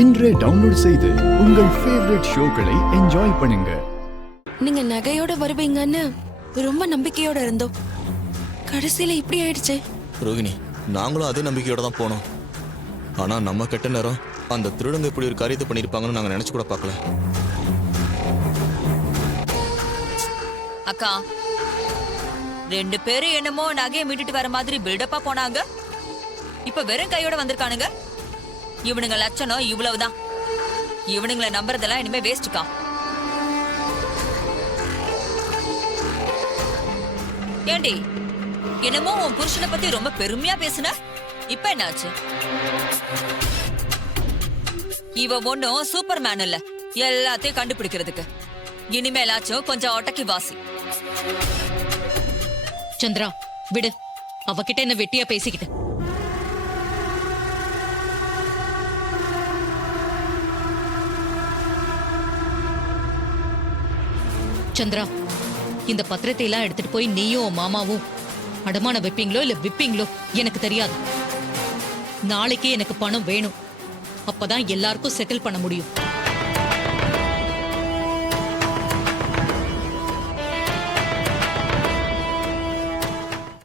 இன்றே டவுன்லோட் செய்து உங்கள் ஃபேவரட் ஷோக்களை என்ஜாய் பண்ணுங்க. நீங்க நகையோட வருவீங்கன்னு ரொம்ப நம்பிக்கையோட இருந்தோம். கடைசியில இப்படி ஆயிடுச்சு. ரோகிணி, நாங்களும் அதே நம்பிக்கையோட தான் போனோம். ஆனா நம்ம கெட்ட நேரம் அந்த திருடங்க இப்படி ஒரு காரியத்தை பண்ணிருப்பாங்கன்னு நாங்க நினைச்சு கூட பார்க்கல. அக்கா, 2 பேரும் என்னமோ நகையை மீட்டுட்டு வர மாதிரி பில்டப்பா போனாங்க. இப்ப வெறும் கையோட வந்திருக்கானுங்க. இவனுங்க லட்சணம் இவ்வளவுதான். இவனுங்களை நம்புறதெல்லாம் இனிமே வேஸ்ட்க்கா. ஏண்டி, என்னமோ உன் புருஷனை பத்தி ரொம்ப பெருமையா பேசுன, இப்ப என்னாச்சு? இவ ஒன்னும் சூப்பர் மேன் இல்ல, எல்லாத்தையும் கண்டுபிடிக்கிறதுக்கு. இனிமேலாச்சும் கொஞ்சம் ஒட்டக்கி வாசி. சந்திரா, விடு. அவகிட்ட என்ன வெட்டியா பேசிக்கிட்டு. சந்திரா, இந்த பத்திரத்தை எல்லாம் எடுத்துட்டு போய் நீயும் உன் மாமாவும் அடமான வைப்பீங்களோ இல்ல விப்பீங்களோ எனக்கு தெரியாது. நாளைக்கே எனக்கு பணம் வேணும். அப்பதான் எல்லாருக்கும் செட்டில் பண்ண முடியும்.